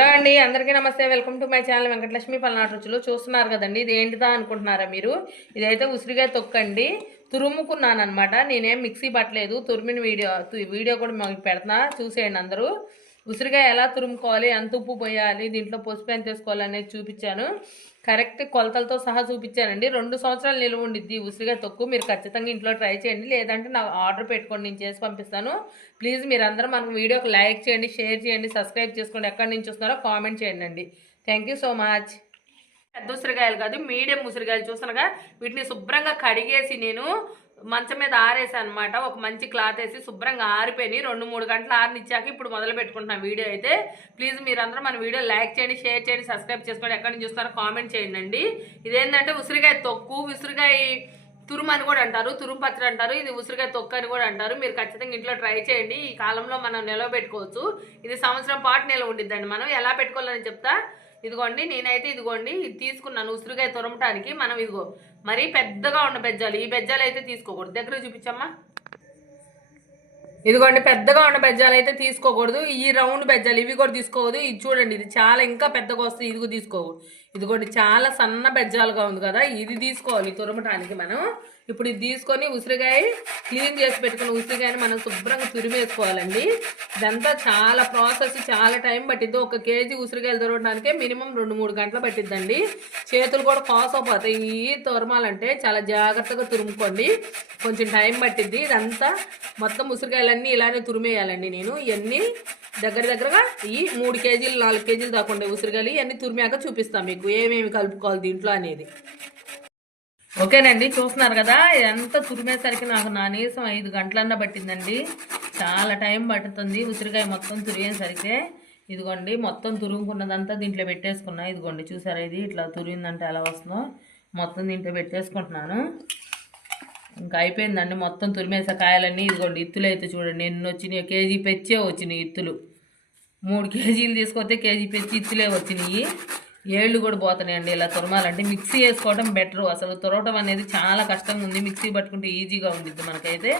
Hello అండి, అందరికీ నమస్తే. Welcome to my channel Venkatalakshmi Palnadu రుచులు. చూస్తున్నారు కదండి, ఇది ఏంటిదా అనుకుంటున్నారా మీరు? ఇదైతే ఉసిరికాయ తొక్కండి. తురుముకున్నాను అనమాట. నేనేం మిక్సీ పట్టలేదు. తురిమిన వీడియో కూడా మాకు పెడతా, చూసేయండి అందరూ. ఉసిరికాయ ఎలా తురుముకోవాలి, ఎంత ఉప్పు పోయాలి, దీంట్లో పసుపు ఎంత వేసుకోవాలి అనేది చూపించాను. కరెక్ట్ కొలతలతో సహా చూపించానండి. 2 సంవత్సరాలు నిలువ ఉండిద్ది ఉసిరికాయ తొక్కు. మీరు ఖచ్చితంగా ఇంట్లో ట్రై చేయండి, లేదంటే నాకు ఆర్డర్ పెట్టుకోండి, నేను చేసి పంపిస్తాను. ప్లీజ్ మీరందరూ మనకు వీడియోకి లైక్ చేయండి, షేర్ చేయండి, సబ్స్క్రైబ్ చేసుకోండి. ఎక్కడి నుంచి వస్తున్నారో కామెంట్ చేయండి అండి. Thank you so much. పెద్ద ఉసిరికాయలు కాదు, మీడియం ఉసిరికాయలు చూస్తున్నాగా. వీటిని శుభ్రంగా కడిగేసి నేను మంచం మీద ఆరేసాను అనమాట. ఒక మంచి క్లాత్ వేసి శుభ్రంగా ఆరిపోయి 2-3 గంటలు ఆరినిచ్చాక ఇప్పుడు మొదలు పెట్టుకుంటున్నాను వీడియో అయితే. ప్లీజ్ మీరందరూ మన వీడియో లైక్ చేయండి, షేర్ చేయండి, సబ్స్క్రైబ్ చేసుకోండి. ఎక్కడి నుంచి చూస్తారో కామెంట్ చేయండి అండి. ఇదేంటంటే ఉసిరికాయ తొక్కు, ఉసిరికాయ తురుము అని కూడా అంటారు, తురుము పచ్చడి అంటారు. ఇది ఉసిరికాయ తొక్కు అని కూడా అంటారు. మీరు ఖచ్చితంగా ఇంట్లో ట్రై చేయండి. ఈ కాలంలో మనం నిల్వ పెట్టుకోవచ్చు. ఇది సంవత్సరం పాటు నిల్వ ఉండిద్దండి. మనం ఎలా పెట్టుకోవాలని చెప్తా. ఇదిగోండి, నేనైతే ఇదిగోండి ఇది తీసుకున్నాను ఉసిరికాయ తురమటానికి. మనం ఇదిగో మరీ పెద్దగా ఉన్న బెజ్జాలు, ఈ బెజ్జాలు అయితే తీసుకోకూడదు. దగ్గర చూపించమ్మా. ఇదిగోండి, పెద్దగా ఉన్న బెజ్జాలు అయితే తీసుకోకూడదు. ఈ రౌండ్ బెజ్జాలు ఇవి కూడా తీసుకోవద్దు. ఇది చూడండి, ఇది చాలా ఇంకా పెద్దగా వస్తుంది, ఇది కూడా తీసుకోకూడదు. ఇదిగోండి, చాలా సన్న బెజ్జాలుగా ఉంది కదా, ఇది తీసుకోవాలి తురమటానికి మనం. ఇప్పుడు ఇది తీసుకొని ఉసిరికాయ క్లీన్ చేసి పెట్టుకున్న ఉసిరికాయని మనం శుభ్రంగా తురిమేసుకోవాలండి. ఇదంతా చాలా ప్రాసెస్, చాలా టైం పట్టిద్ది. 1 కేజీ ఉసిరికాయలు తురమడానికే మినిమం 2-3 గంటలు పట్టిద్దండి. చేతులు కూడా కాసోపోతాయి. ఈ తురమాలంటే చాలా జాగ్రత్తగా తురుముకోండి, కొంచెం టైం పట్టిద్ది. ఇదంతా మొత్తం ఉసిరికాయలన్నీ ఇలానే తురిమేయాలండి. నేను ఇవన్నీ దగ్గరగా ఈ 3 కేజీలు 4 కేజీలు దాకా ఉండే ఉసిరికాయలు ఇవన్నీ తురిమాక చూపిస్తాను మీకు ఏమేమి కలుపుకోవాలి దీంట్లో అనేది. ఓకేనండి, చూస్తున్నారు కదా, ఎంత తురిమేసరికి నాకు కనీసం 5 గంటలన్నా పట్టిందండి. చాలా టైం పడుతుంది ఉసిరికాయ మొత్తం తురిగేసరికి. ఇదిగోండి, మొత్తం తురుముకున్నదంతా దీంట్లో పెట్టేసుకున్నా. ఇదిగోండి, చూసారా, ఇది ఇట్లా తురిగిందంటే ఎలా వస్తుందో మొత్తం దీంట్లో పెట్టేసుకుంటున్నాను. ఇంకా అయిపోయిందండి మొత్తం తురిమేసే కాయలన్నీ. ఇదిగోండి, ఇత్తులు అయితే చూడండి ఎన్ని వచ్చినాయి. కేజీ పెచ్చే వచ్చినాయి ఇత్తులు. 3 కేజీలు తీసుకొస్తే కేజీ పెచ్చి ఇత్తులే వచ్చినాయి. ఏళ్ళు కూడా పోతున్నాయండి. ఇలా తురమాలంటే మిక్సీ వేసుకోవడం బెటరు. అసలు తురవటం అనేది చాలా కష్టంగా ఉంది. మిక్సీ పట్టుకుంటే ఈజీగా ఉండిద్ది మనకైతే.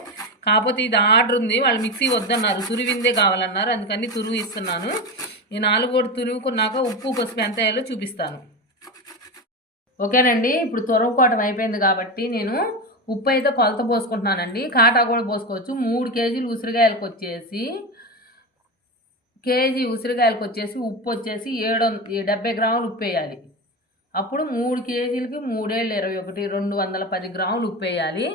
కాకపోతే ఇది ఆర్డర్ ఉంది, వాళ్ళు మిక్సీ వద్దన్నారు, తురివిందే కావాలన్నారు, అందుకని తురుగు ఇస్తున్నాను. ఈ 4 కూడా తురుగుకున్నాక ఉప్పు పసుపు ఎంత వేయాలో చూపిస్తాను. ఓకేనండి, ఇప్పుడు తురవకోవటం అయిపోయింది కాబట్టి నేను ఉప్పు అయితే కొలత పోసుకుంటున్నానండి. కాటా కూడా పోసుకోవచ్చు. 3 కేజీలు ఉసిరికాయలకు వచ్చేసి ఉప్పు వచ్చేసి 70 గ్రాములు ఉప్పు వేయాలి. అప్పుడు 3 కేజీలకి 3 ఏళ్ళు 21 210 గ్రాములు ఉప్పు వేయాలి.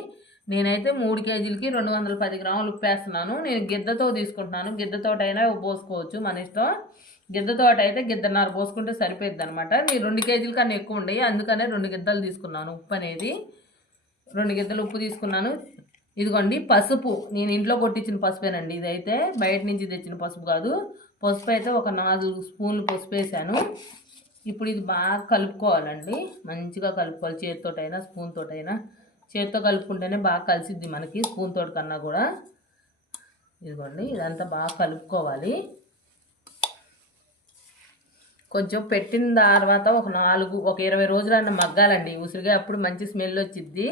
నేనైతే 3 కేజీలకి 210 గ్రాములు ఉప్పు వేస్తున్నాను. నేను గిద్దతో తీసుకుంటున్నాను. గిద్దతోటైనా పోసుకోవచ్చు, మన ఇష్టం. గిద్దతోట అయితే 1.5 పోసుకుంటే సరిపోద్ది అనమాట. నేను 2 కేజీల కన్నా ఎక్కువ ఉండయి, అందుకనే 2 గిద్దలు తీసుకున్నాను ఉప్పు అనేది. 2 గిద్దలు ఉప్పు తీసుకున్నాను. ఇదిగోండి, పసుపు నేను ఇంట్లో కొట్టించిన పసుపేనండి. ఇదైతే బయట నుంచి తెచ్చిన పసుపు కాదు. పసుపు అయితే ఒక 4 స్పూన్లు పసుపు వేసాను. ఇప్పుడు ఇది బాగా కలుపుకోవాలండి, మంచిగా కలుపుకోవాలి. చేతితోటైనా స్పూన్ తోటైనా. చేతితో కలుపుకుంటేనే బాగా కలిసిద్ది మనకి, స్పూన్ తోటి కన్నా కూడా. ఇదిగోండి, ఇదంతా బాగా కలుపుకోవాలి. కొంచెం పెట్టిన తర్వాత ఒక 20 రోజులన్నా మగ్గాలండి ఉసిరికాయ. అప్పుడు మంచి స్మెల్ వచ్చిద్ది.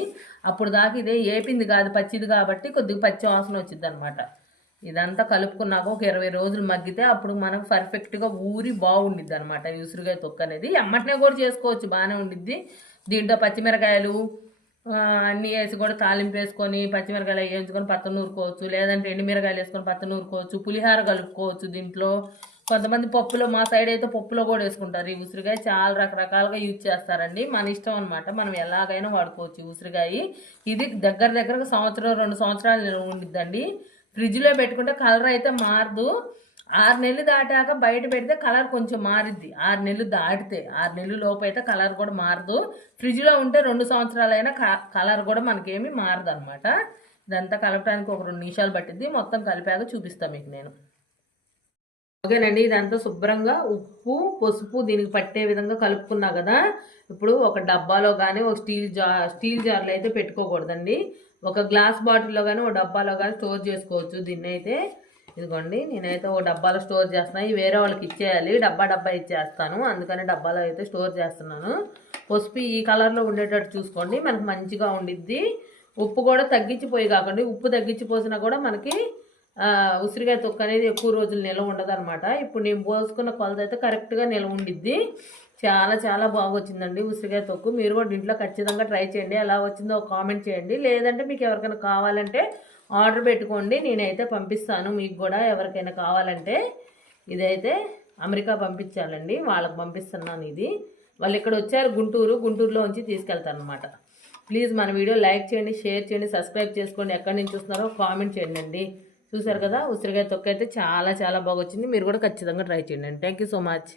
అప్పుడు దాకా ఇదే ఏపింది కాదు, పచ్చిది కాబట్టి కొద్దిగా పచ్చి వాసన వచ్చిద్ది అనమాట. ఇదంతా కలుపుకున్నాక ఒక 20 రోజులు మగ్గితే అప్పుడు మనకు పర్ఫెక్ట్గా ఊరి బాగుండిద్ది అనమాట ఈ ఉసిరికాయ తొక్కు అనేది. అమ్మటనే కూడా చేసుకోవచ్చు, బాగానే ఉండిద్ది. దీంట్లో పచ్చిమిరకాయలు అన్నీ వేసి కూడా తాలింపు వేసుకొని పచ్చిమిరకాయలు వేయించుకొని పచ్చ నూరుకోవచ్చు, లేదంటే ఎండుమిరకాయలు వేసుకొని పచ్చ నూరుకోవచ్చు. పులిహార కలుపుకోవచ్చు దీంట్లో. కొంతమంది పప్పులో, మా సైడ్ అయితే పప్పులో కూడా వేసుకుంటారు. ఈ ఉసిరికాయ చాలా రకరకాలుగా యూజ్ చేస్తారండి, మన ఇష్టం అనమాట. మనం ఎలాగైనా వాడుకోవచ్చు ఈ ఉసిరికాయ. ఇది దగ్గరగా 1-2 సంవత్సరాలు ఉండిద్దండి. ఫ్రిడ్జ్లో పెట్టుకుంటే కలర్ అయితే మారదు. 6 నెలలు దాటాక బయట పెడితే కలర్ కొంచెం మారిద్ది. 6 నెలలు దాటితే, 6 నెలల లోపు అయితే కలర్ కూడా మారదు. ఫ్రిడ్జ్లో ఉంటే 2 సంవత్సరాలైనా కలర్ కూడా మనకేమీ మారదు అనమాట. ఇదంతా కలపడానికి ఒక 2 నిమిషాలు పట్టిద్ది. మొత్తం కలిపాక చూపిస్తాను మీకు నేను. ఓకేనండి, ఇదంతా శుభ్రంగా ఉప్పు పసుపు దీనికి పట్టే విధంగా కలుపుకున్నా కదా. ఇప్పుడు ఒక డబ్బాలో కానీ ఒక స్టీల్ జార్లో అయితే పెట్టుకోకూడదండి. ఒక గ్లాస్ బాటిల్లో కానీ ఒక డబ్బాలో కానీ స్టోర్ చేసుకోవచ్చు దీన్ని అయితే. ఇదిగోండి, నేనైతే ఒక డబ్బాలో స్టోర్ చేస్తున్నాను. ఇవి వేరే వాళ్ళకి ఇచ్చేయాలి, డబ్బా ఇచ్చేస్తాను, అందుకని డబ్బాలో అయితే స్టోర్ చేస్తున్నాను. పసుపు ఈ కలర్లో ఉండేటట్టు చూసుకోండి, మనకు మంచిగా ఉండిద్ది. ఉప్పు కూడా తగ్గించిపోయి కాకండి, ఉప్పు తగ్గించిపోసినా కూడా మనకి ఉసిరికాయ తొక్కు అనేది ఎక్కువ రోజులు నిల్వ ఉండదు అనమాట. ఇప్పుడు నేను పోసుకున్న కొలత అయితే కరెక్ట్గా నిల్వ ఉండిద్ది. చాలా చాలా బాగా వచ్చిందండి ఉసిరికాయ తొక్కు. మీరు కూడా ఇంట్లో ఖచ్చితంగా ట్రై చేయండి. ఎలా వచ్చిందో ఒక కామెంట్ చేయండి. లేదంటే మీకు ఎవరికైనా కావాలంటే ఆర్డర్ పెట్టుకోండి, నేనైతే పంపిస్తాను మీకు కూడా. ఎవరికైనా కావాలంటే ఇదైతే అమెరికా పంపించాలండి, వాళ్ళకి పంపిస్తున్నాను ఇది. వాళ్ళు ఇక్కడ వచ్చారు గుంటూరులో ఉంచి తీసుకెళ్తాను అనమాట. ప్లీజ్ మన వీడియో లైక్ చేయండి, షేర్ చేయండి, సబ్స్క్రైబ్ చేసుకోండి. ఎక్కడి నుంచి చూస్తున్నారో కామెంట్ చేయండి అండి. చూసారు కదా ఉసిరికాయ తొక్కు అయితే చాలా చాలా బాగా వచ్చింది. మీరు కూడా ఖచ్చితంగా ట్రై చేయండి. Thank you so much.